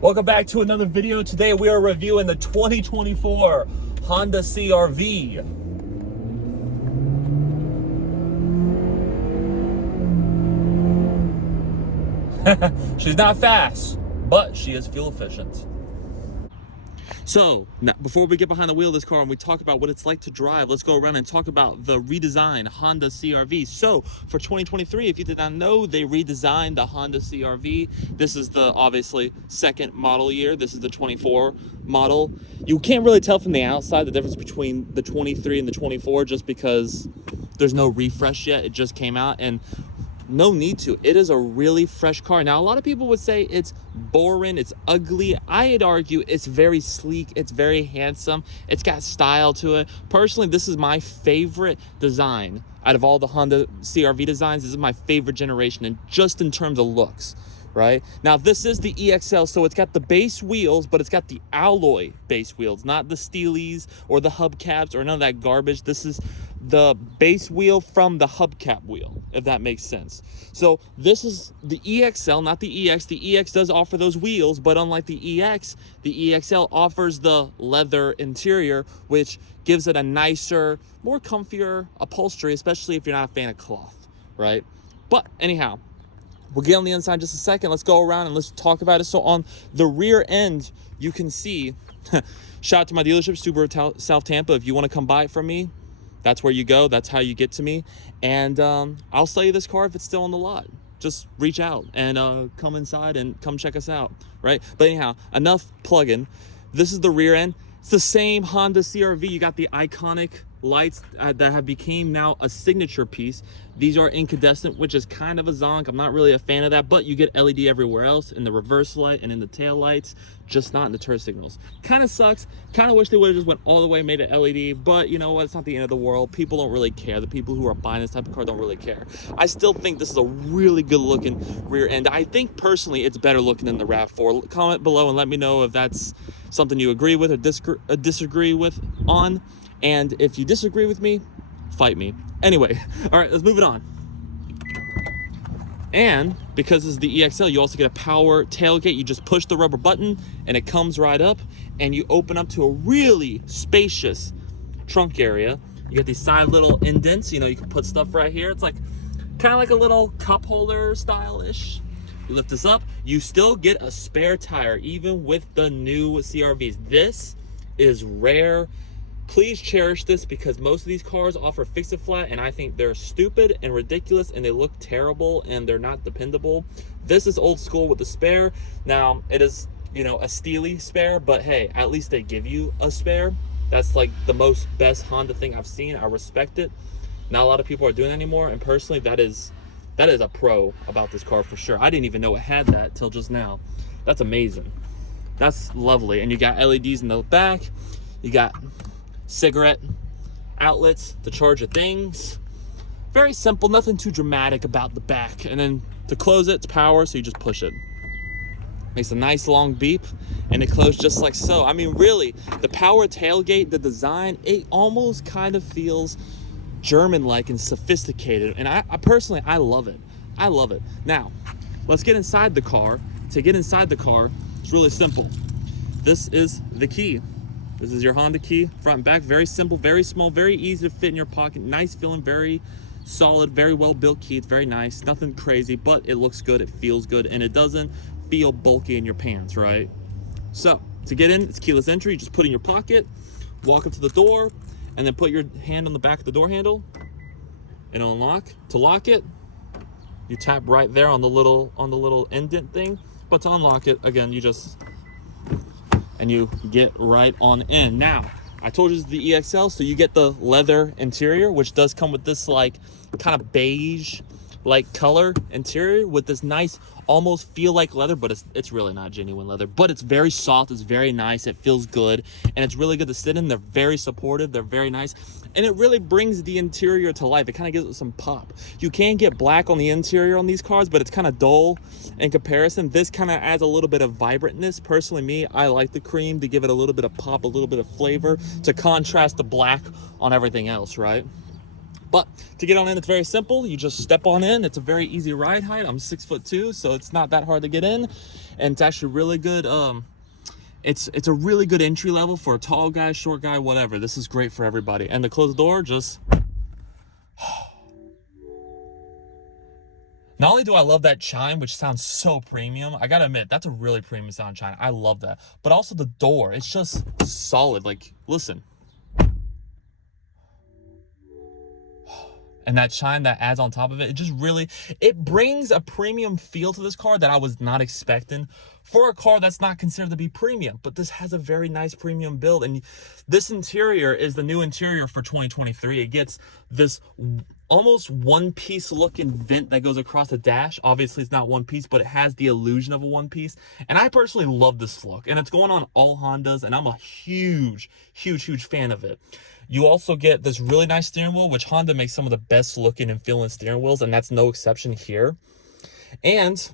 Welcome back to another video. Today we are reviewing the 2024 Honda CR-V. She's not fast, but she is fuel efficient. So, now, before we get behind the wheel of this car and we talk about what it's like to drive, let's go around and talk about the redesigned Honda CR-V. So, for 2023, if you did not know, they redesigned the Honda CR-V. This is the, obviously, second model year. This is the 24 model. You can't really tell from the outside the difference between the 23 and the 24 just because there's no refresh yet. It just came out, and no need to. It is a really fresh car. Now, a lot of people would say it's boring, it's ugly. I'd argue it's very sleek, it's very handsome, it's got style to it. Personally, this is my favorite design out of all the Honda CR-V designs. This is my favorite generation, and just in terms of looks, right? Now, this is the EXL, so it's got the base wheels, but it's got the alloy base wheels, not the Steelies or the hubcaps or none of that garbage. This is the base wheel from the hubcap wheel, if that makes sense. So this is the EXL, not the EX. The EX does offer those wheels, but unlike the EX, the EXL offers the leather interior, which gives it a nicer, more comfier upholstery, especially if you're not a fan of cloth, right? But anyhow, we'll get on the inside in just a second. Let's go around and let's talk about it. So on the rear end, you can see, shout out to my dealership, Subaru South Tampa. If you want to come buy it from me, that's where you go. That's how you get to me. And I'll sell you this car if it's still on the lot. Just reach out and come inside and come check us out, right? But anyhow, enough plugging. This is the rear end. It's the same Honda CR-V. You got the iconic lights that have became now a signature piece. These are incandescent, which is kind of a zonk. I'm not really a fan of that, but you get LED everywhere else, in the reverse light and in the tail lights, just not in the turn signals. Kind of sucks. Kind of wish they would have just went all the way, made it LED, but you know what? It's not the end of the world. People don't really care. The people who are buying this type of car don't really care. I still think this is a really good looking rear end. I think personally it's better looking than the RAV4. Comment below and let me know if that's something you agree with or disagree with on. And if you disagree with me, fight me. Anyway, all right, let's move it on. And because this is the EXL, you also get a power tailgate. You just push the rubber button and it comes right up and you open up to a really spacious trunk area. You get these side little indents, you know, you can put stuff right here. It's like kind of like a little cup holder style-ish. You lift this up, you still get a spare tire, even with the new CR-Vs. This is rare. Please cherish this because most of these cars offer fix-it-flat, and I think they're stupid and ridiculous, and they look terrible, and they're not dependable. This is old school with the spare. Now, it is, you know, a steely spare, but hey, at least they give you a spare. That's like the most best Honda thing I've seen. I respect it. Not a lot of people are doing that anymore, and personally, that is a pro about this car for sure. I didn't even know it had that till just now. That's amazing. That's lovely. And you got LEDs in the back. You got cigarette outlets to charge your things. Very simple, nothing too dramatic about the back. And then to close it, it's power, so you just push it. Makes a nice long beep, and it closes just like so. I mean, really, the power tailgate, the design, it almost kind of feels German-like and sophisticated. And I personally, I love it. I love it. Now, let's get inside the car. To get inside the car, it's really simple. This is the key. This is your Honda key, front and back. Very simple, very small, very easy to fit in your pocket. Nice feeling, very solid, very well built key. It's very nice, nothing crazy, but it looks good, it feels good, and it doesn't feel bulky in your pants, right? So to get in, it's keyless entry. You just put it in your pocket, walk up to the door, and then put your hand on the back of the door handle and unlock. To lock it, you tap right there on the little indent thing. But to unlock it, again, you just, and you get right on in. Now, I told you this is the EXL, so you get the leather interior, which does come with this like kind of beige like color interior with this nice, almost feel like leather, but it's really not genuine leather. But it's very soft, it's very nice, it feels good, and it's really good to sit in. They're very supportive, they're very nice, and it really brings the interior to life. It kind of gives it some pop. You can get black on the interior on these cars, but it's kind of dull in comparison. This kind of adds a little bit of vibrantness. Personally, me, I like the cream to give it a little bit of pop, a little bit of flavor to contrast the black on everything else, right? But to get on in, it's very simple. You just step on in. It's a very easy ride height. I'm 6'2", so it's not that hard to get in, and it's actually really good. It's a really good entry level for a tall guy, short guy, whatever. This is great for everybody. And to close the door, just not only do I love that chime, which sounds so premium, I gotta admit, that's a really premium sound chime. I love that. But also the door, it's just solid. Like, listen. And that chime that adds on top of it, it just really, it brings a premium feel to this car that I was not expecting for a car that's not considered to be premium. But this has a very nice premium build. And this interior is the new interior for 2023. It gets this almost one-piece looking vent that goes across the dash. Obviously, it's not one piece, but it has the illusion of a one piece. And I personally love this look. And it's going on all Hondas, and I'm a huge fan of it. You also get this really nice steering wheel, which Honda makes some of the best looking and feeling steering wheels, and that's no exception here. And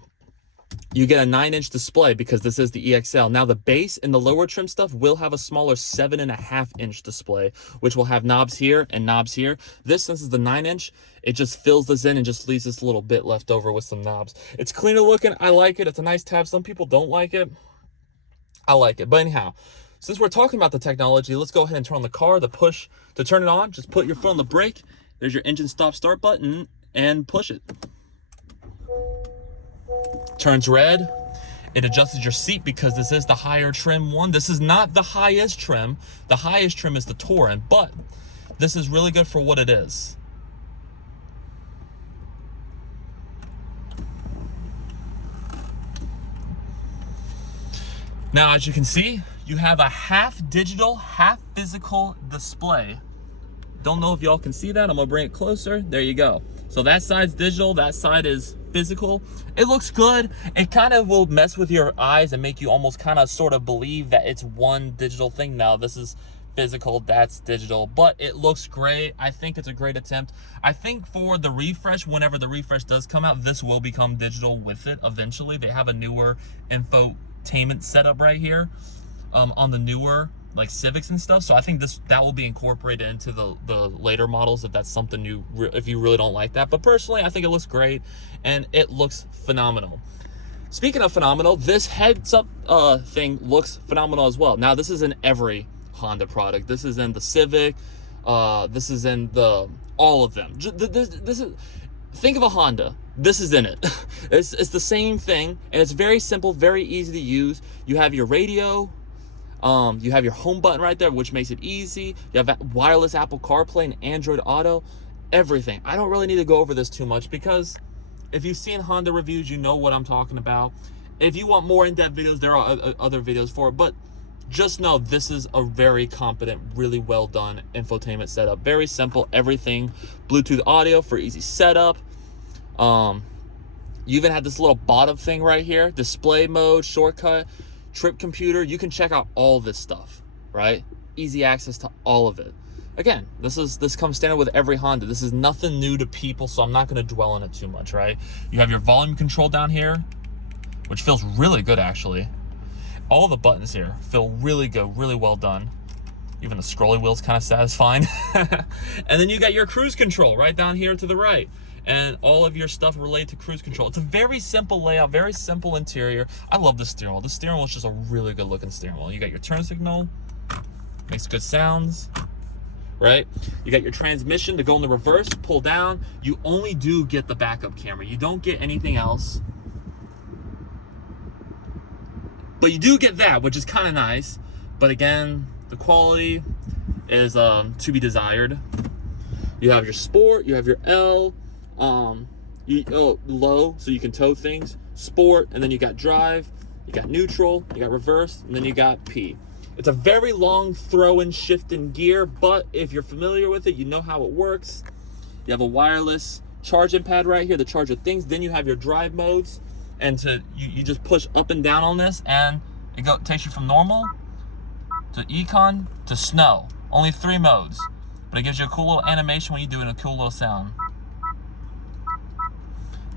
you get a 9-inch display because this is the EXL. Now the base and the lower trim stuff will have a smaller 7.5-inch display, which will have knobs here and knobs here. This, since it's the 9-inch, it just fills this in and just leaves this little bit left over with some knobs. It's cleaner looking. I like it. It's a nice tab. Some people don't like it. I like it. But anyhow, since we're talking about the technology, let's go ahead and turn on the car. The push to turn it on, just put your foot on the brake. There's your engine stop start button and push it. Turns red. It adjusts your seat because this is the higher trim one. This is not the highest trim. The highest trim is the Touring, but this is really good for what it is. Now, as you can see, you have a half digital, half physical display. Don't know if y'all can see that. I'm gonna bring it closer. There you go. So that side's digital, that side is physical. It looks good. It kind of will mess with your eyes and make you almost kind of sort of believe that it's one digital thing now. This is physical, that's digital, but it looks great. I think it's a great attempt. I think for the refresh, whenever the refresh does come out, this will become digital with it eventually. They have a newer infotainment setup right here on the newer like Civics and stuff, so I think that will be incorporated into the later models if that's something you if you really don't like that. But personally, I think it looks great and it looks phenomenal. Speaking of phenomenal, this heads up thing looks phenomenal as well. Now this is in every Honda product. This is in the Civic, this is in all of them. This is, think of a Honda, this is in it. It's the same thing, and it's very simple, very easy to use. You have your radio, you have your home button right there, which makes it easy. You have wireless Apple CarPlay and Android Auto, everything. I don't really need to go over this too much because if you've seen Honda reviews, you know what I'm talking about. If you want more in-depth videos, there are other videos for it, but just know this is a very competent, really well done infotainment setup. Very simple, everything. Bluetooth audio for easy setup. You even have this little bottom thing right here, display mode, shortcut, trip computer. You can check out all this stuff, right? Easy access to all of it. Again, this comes standard with every Honda. This is nothing new to people, so I'm not going to dwell on it too much, right? You have your volume control down here, which feels really good actually. All the buttons here feel really good, really well done. Even the scrolling wheel's kind of satisfying. And then you got your cruise control right down here to the right. And all of your stuff related to cruise control. It's a very simple layout, very simple interior. I love the steering wheel. The steering wheel is just a really good looking steering wheel. You got your turn signal, makes good sounds, right? You got your transmission to go in the reverse, pull down. You only do get the backup camera. You don't get anything else. But you do get that, which is kind of nice. But again, the quality is to be desired. You have your sport, you have your L, low, so you can tow things, sport, and then you got drive, you got neutral, you got reverse, and then you got P. It's a very long throw and shift in gear, but if you're familiar with it, you know how it works. You have a wireless charging pad right here to charge your things. Then you have your drive modes, and you just push up and down on this, and it takes you from normal to econ to snow. Only 3 modes, but it gives you a cool little animation when you do it, and a cool little sound.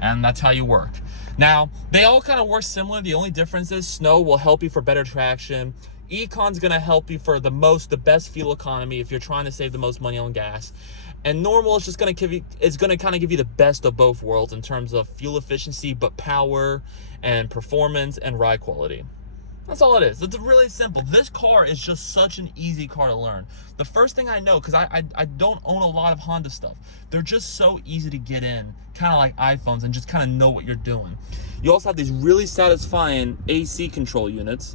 And that's how you work. Now, they all kind of work similar. The only difference is snow will help you for better traction, Econ's gonna help you for the best fuel economy if you're trying to save the most money on gas. And normal is just gonna kind of give you the best of both worlds in terms of fuel efficiency, but power and performance and ride quality. That's all it is. It's really simple. This car is just such an easy car to learn. The first thing I know, because I don't own a lot of Honda stuff, they're just so easy to get in, kind of like iPhones, and just kind of know what you're doing. You also have these really satisfying AC control units.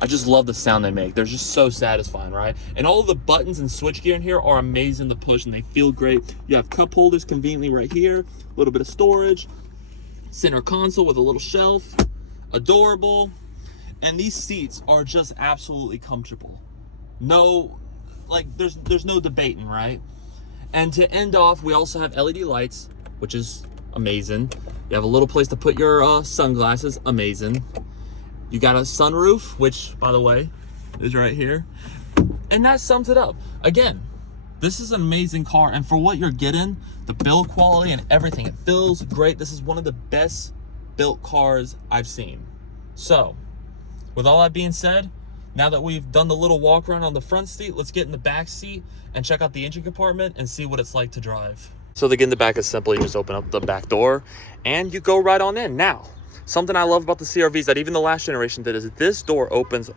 I just love the sound they make. They're just so satisfying, right? And all of the buttons and switchgear in here are amazing to push, and they feel great. You have cup holders conveniently right here, a little bit of storage, center console with a little shelf, adorable. And these seats are just absolutely comfortable. No, like there's no debating, right? And to end off, we also have LED lights, which is amazing. You have a little place to put your sunglasses, amazing. You got a sunroof, which, by the way, is right here. And that sums it up. Again, this is an amazing car, and for what you're getting, the build quality and everything, it feels great. This is one of the best built cars I've seen. So, with all that being said, now that we've done the little walk around on the front seat, let's get in the back seat and check out the engine compartment and see what it's like to drive. So to get in the back is simple. You just open up the back door and you go right on in. Now, something I love about the CRVs that even the last generation did is this door opens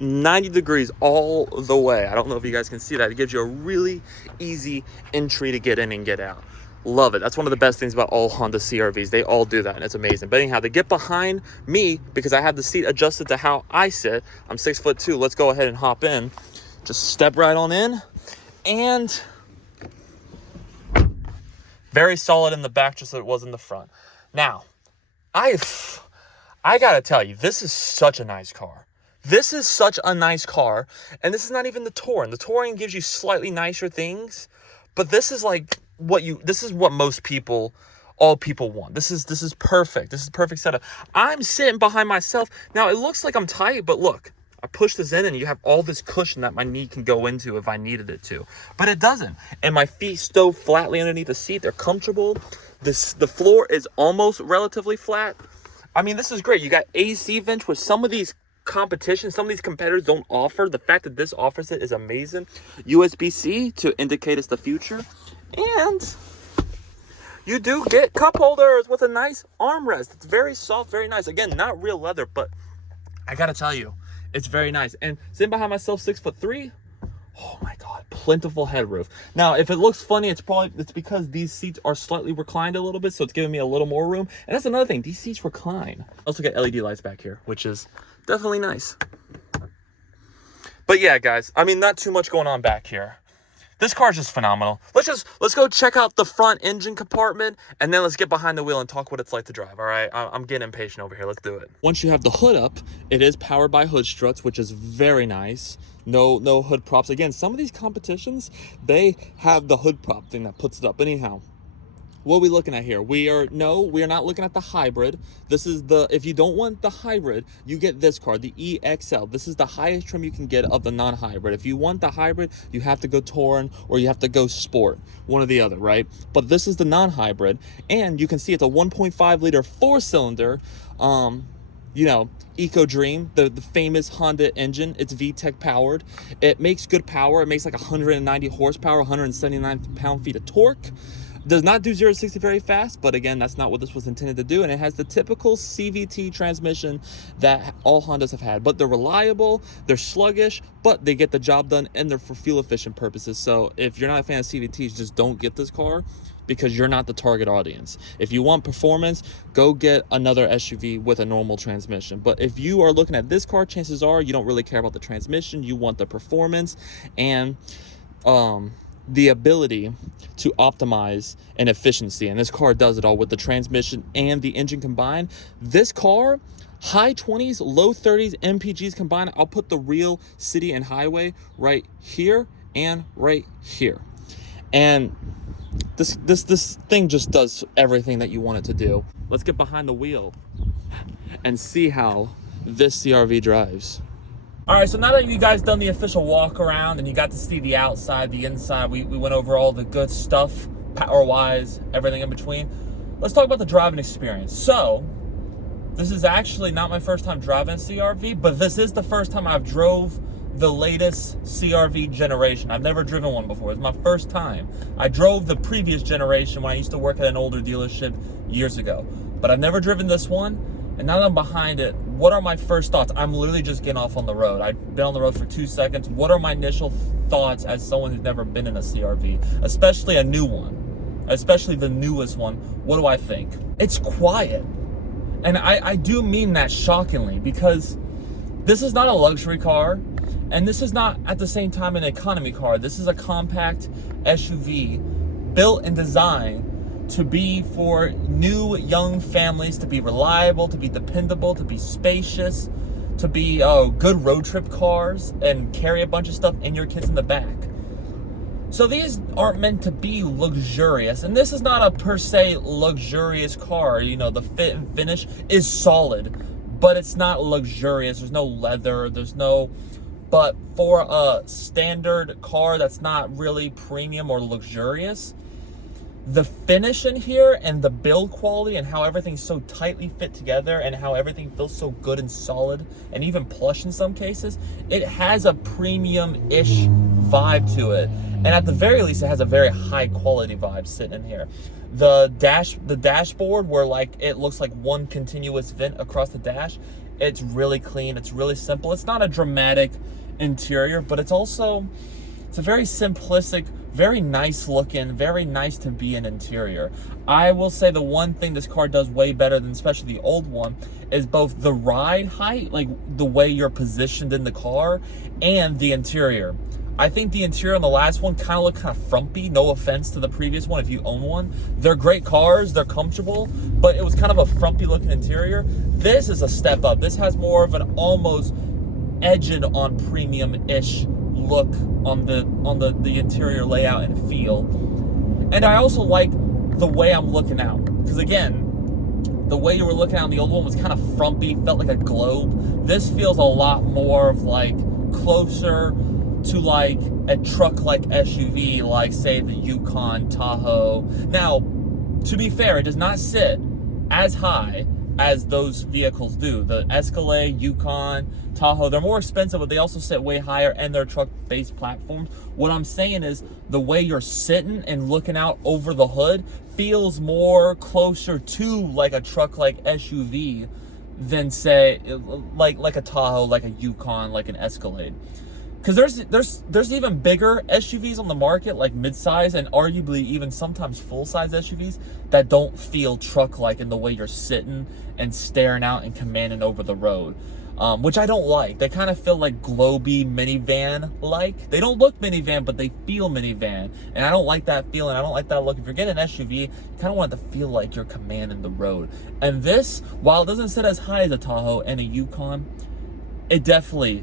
90 degrees all the way. I don't know if you guys can see that. It gives you a really easy entry to get in and get out. Love it. That's one of the best things about all Honda CRVs. They all do that, and it's amazing. But anyhow, they get behind me because I have the seat adjusted to how I sit. I'm 6'2". Let's go ahead and hop in. Just step right on in, and very solid in the back, just as it was in the front. Now, I gotta tell you, this is such a nice car. This is such a nice car, and this is not even the Touring. The Touring gives you slightly nicer things, but this is like this is what all people want. This is perfect. This is perfect setup. I'm sitting behind myself. Now, it looks like I'm tight, but look, I push this in and you have all this cushion that my knee can go into if I needed it to, but it doesn't. And my feet stove flatly underneath the seat. They're comfortable. The floor is almost relatively flat. I mean, this is great. You got AC vents, with some of these some of these competitors don't offer. The fact that this offers it is amazing. USB-C to indicate it's the future. And you do get cup holders with a nice armrest. It's very soft, very nice. Again, not real leather, but I gotta tell you, it's very nice. And sitting behind myself, 6'3", oh my God, plentiful head roof. Now, if it looks funny, it's because these seats are slightly reclined a little bit, so it's giving me a little more room. And that's another thing, these seats recline. Also got LED lights back here, which is definitely nice. But yeah, guys, I mean, not too much going on back here. This car is just phenomenal. Let's go check out the front engine compartment, and then let's get behind the wheel and talk what it's like to drive. All right, I'm getting impatient over here. Let's do it. Once you have the hood up, it is powered by hood struts, which is very nice. No hood props. Again, some of these competitions, they have the hood prop thing that puts it up. Anyhow, what are we looking at here? We are not looking at the hybrid. This is if you don't want the hybrid, you get this car, the EXL. This is the highest trim you can get of the non-hybrid. If you want the hybrid, you have to go Touring or you have to go Sport, one or the other, right? But this is the non-hybrid, and you can see it's a 1.5 liter 4-cylinder, Eco Dream, the famous Honda engine. It's VTEC powered. It makes good power. It makes like 190 horsepower, 179 pound-feet of torque. Does not do 0 to 60 very fast, but again, that's not what this was intended to do. And it has the typical CVT transmission that all Hondas have had. But they're reliable, they're sluggish, but they get the job done, and they're for fuel efficient purposes. So if you're not a fan of CVTs, just don't get this car, because you're not the target audience. If you want performance, go get another SUV with a normal transmission. But if you are looking at this car, chances are you don't really care about the transmission. You want the performance and the ability to optimize and efficiency, and this car does it all with the transmission and the engine combined. This car, high 20s, low 30s MPGs combined. I'll put the real city and highway right here and right here, and this thing just does everything that you want it to do. Let's get behind the wheel and see how this CRV drives. All right, so now that you guys done the official walk around and you got to see the outside, the inside, we went over all the good stuff, power-wise, everything in between. Let's talk about the driving experience. So, This is actually not my first time driving a CRV, but this is the first time I've drove the latest CRV generation. I've never driven one before. It's my first time. I drove the previous generation when I used to work at an older dealership years ago, but I've never driven this one. And now that I'm behind it, what are my first thoughts? I'm literally just getting off on the road. I've been on the road for 2 seconds. What are my initial thoughts as someone who's never been in a CRV, especially a new one, especially the newest one? What do I think? It's quiet. And I do mean that shockingly, because this is not a luxury car, and this is not at the same time an economy car. This is a compact SUV built and designed to be for new young families, to be reliable, to be dependable, to be spacious, to be good road trip cars and carry a bunch of stuff and your kids in the back. So these aren't meant to be luxurious, and this is not a per se luxurious car. You know, the fit and finish is solid, but it's not luxurious. There's no leather, but for a standard car that's not really premium or luxurious, the finish in here and the build quality and how everything's so tightly fit together and how everything feels so good and solid and even plush in some cases, it has a premium-ish vibe to it. And at the very least, it has a very high quality vibe sitting in here. The dashboard, where like it looks like one continuous vent across the dash, it's really clean, it's really simple. It's not a dramatic interior, but it's a very simplistic, very nice looking, very nice to be an interior. I will say the one thing this car does way better than especially the old one is both the ride height, like the way you're positioned in the car, and the interior. I think the interior on the last one kind of looked kind of frumpy. No offense to the previous one if you own one. They're great cars, they're comfortable, but it was kind of a frumpy looking interior. This is a step up. This has more of an almost edged on premium-ish look on the interior layout and feel. And I also like the way I'm looking out, because again, the way you were looking out on the old one was kind of frumpy, felt like a globe. This feels a lot more of like closer to like a truck-like SUV, like say the Yukon, Tahoe. Now, to be fair, it does not sit as high as those vehicles do. The Escalade, Yukon, Tahoe, they're more expensive, but they also sit way higher, and they're truck-based platforms. What I'm saying is the way you're sitting and looking out over the hood feels more closer to like a truck-like SUV than say like a Tahoe, like a Yukon, like an Escalade. Because there's even bigger SUVs on the market, like midsize and arguably even sometimes full-size SUVs that don't feel truck-like in the way you're sitting and staring out and commanding over the road, which I don't like. They kind of feel like globy minivan-like. They don't look minivan, but they feel minivan, and I don't like that feeling. I don't like that look. If you're getting an SUV, you kind of want it to feel like you're commanding the road. And this, while it doesn't sit as high as a Tahoe and a Yukon, it definitely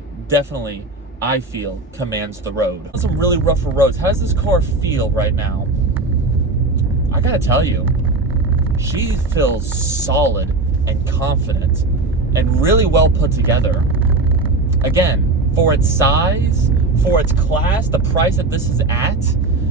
I feel commands the road. Some really rougher roads. How does this car feel right now? I gotta tell you, she feels solid and confident and really well put together. Again, for its size, for its class, the price that this is at,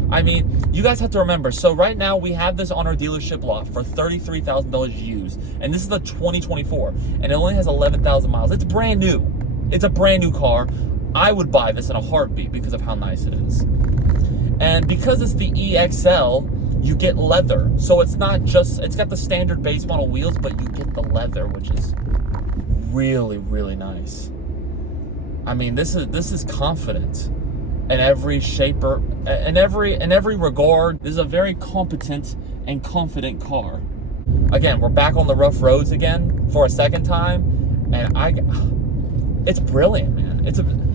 I mean, you guys have to remember, so right now we have this on our dealership lot for $33,000 used, and this is the 2024, and it only has 11,000 miles. It's brand new. It's a brand new car. I would buy this in a heartbeat because of how nice it is. And because it's the EXL, you get leather. So it's not just, it's got the standard base model wheels, but you get the leather, which is really, really nice. I mean, this is confident in every shaper, in every regard. This is a very competent and confident car. Again, we're back on the rough roads again for a second time, and it's brilliant, man.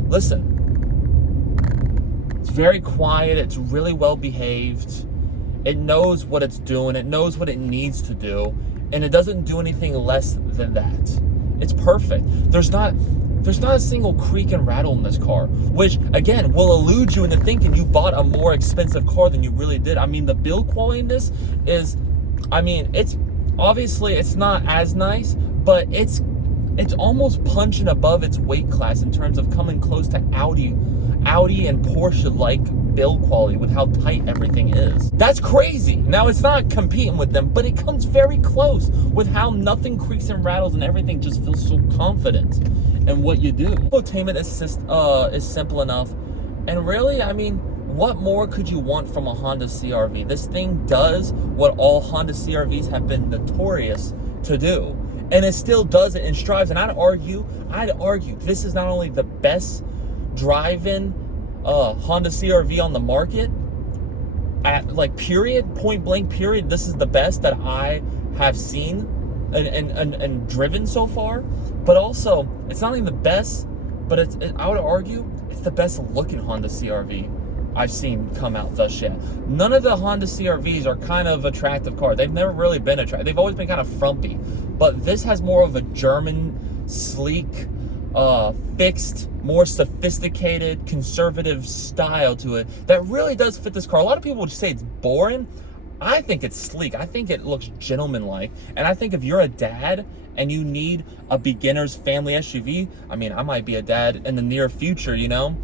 Listen, it's very quiet, it's really well behaved, it knows what it's doing, it knows what it needs to do, and it doesn't do anything less than that. It's perfect. There's not a single creak and rattle in this car, which again will elude you into thinking you bought a more expensive car than you really did. I mean, the build quality in this is, I mean, it's obviously it's not as nice, but it's almost punching above its weight class in terms of coming close to Audi and Porsche like build quality, with how tight everything is. That's crazy. Now, it's not competing with them, but it comes very close with how nothing creaks and rattles and everything just feels so confident in what you do. Infotainment is simple enough. And really, I mean, what more could you want from a Honda CR-V? This thing does what all Honda CR-Vs have been notorious to do. And it still does it and strives. And I'd argue this is not only the best drive-in Honda CR-V on the market, at like period, point blank period, this is the best that I have seen and driven so far. But also, it's not only the best, but I would argue it's the best looking Honda CR-V I've seen come out thus yet. None of the Honda CR-Vs are kind of attractive cars. They've never really been attractive. They've always been kind of frumpy. But this has more of a German, sleek, fixed, more sophisticated, conservative style to it that really does fit this car. A lot of people would say it's boring. I think it's sleek. I think it looks gentlemanlike. And I think if you're a dad and you need a beginner's family SUV, I mean, I might be a dad in the near future, you know?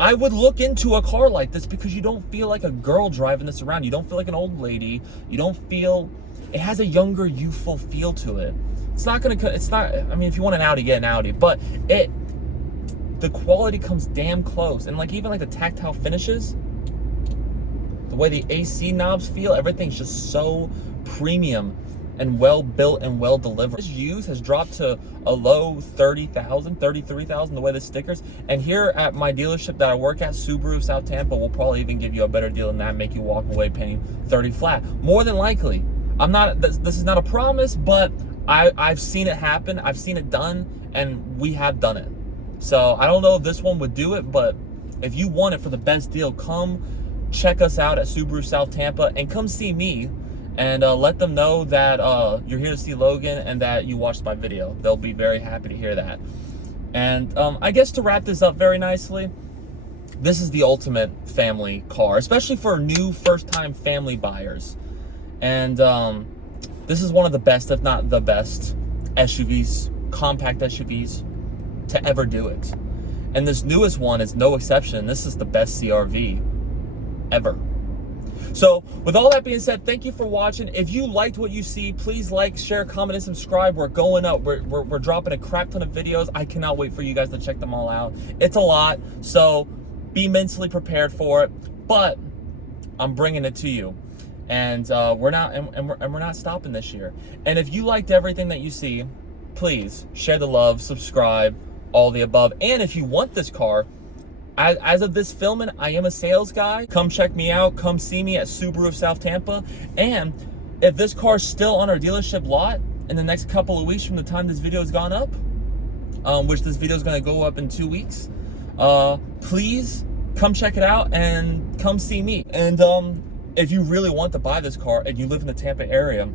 I would look into a car like this because you don't feel like a girl driving this around. You don't feel like an old lady. You don't feel, it has a younger, youthful feel to it. It's not, I mean, if you want an Audi, get an Audi, but the quality comes damn close. And like, even like the tactile finishes, the way the AC knobs feel, everything's just so premium and well built and well delivered. This used has dropped to a low 30,000, 33,000, the way the stickers. And here at my dealership that I work at, Subaru South Tampa, will probably even give you a better deal than that, make you walk away paying 30 flat. More than likely. I'm not, this is not a promise, but I've seen it happen. I've seen it done, and we have done it. So I don't know if this one would do it, but if you want it for the best deal, come check us out at Subaru South Tampa and come see me. And let them know that you're here to see Logan and that you watched my video. They'll be very happy to hear that. And I guess to wrap this up very nicely, this is the ultimate family car, especially for new first-time family buyers. And this is one of the best, if not the best, SUVs, compact SUVs to ever do it. And this newest one is no exception. This is the best CR-V ever. So with all that being said, thank you for watching. If you liked what you see, please like, share, comment, and subscribe. We're going up. We're dropping a crap ton of videos. I cannot wait for you guys to check them all out. It's a lot, so be mentally prepared for it. But I'm bringing it to you, and we're not stopping this year. And if you liked everything that you see, please share the love, subscribe, all the above. And if you want this car, as of this filming, I am a sales guy. Come check me out. Come see me at Subaru of South Tampa. And if this car is still on our dealership lot in the next couple of weeks from the time this video has gone up, which this video is going to go up in 2 weeks, please come check it out and come see me. And if you really want to buy this car and you live in the Tampa area,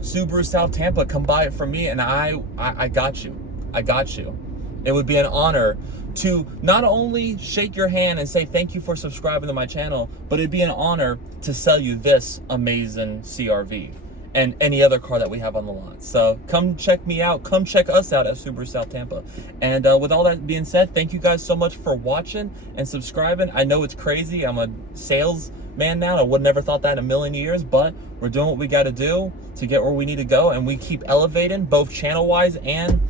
Subaru South Tampa, come buy it from me, and I got you. I got you. It would be an honor to not only shake your hand and say thank you for subscribing to my channel, but it'd be an honor to sell you this amazing CR-V and any other car that we have on the lot. So come check me out. Come check us out at Subaru South Tampa. And with all that being said, thank you guys so much for watching and subscribing. I know it's crazy. I'm a salesman now. I would never thought that in a million years, but we're doing what we got to do to get where we need to go. And we keep elevating both channel-wise and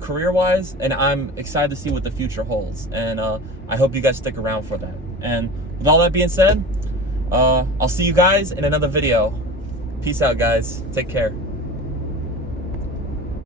career-wise, and I'm excited to see what the future holds, and I hope you guys stick around for that. And with all that being said, I'll see you guys in another video. Peace out, guys. Take care.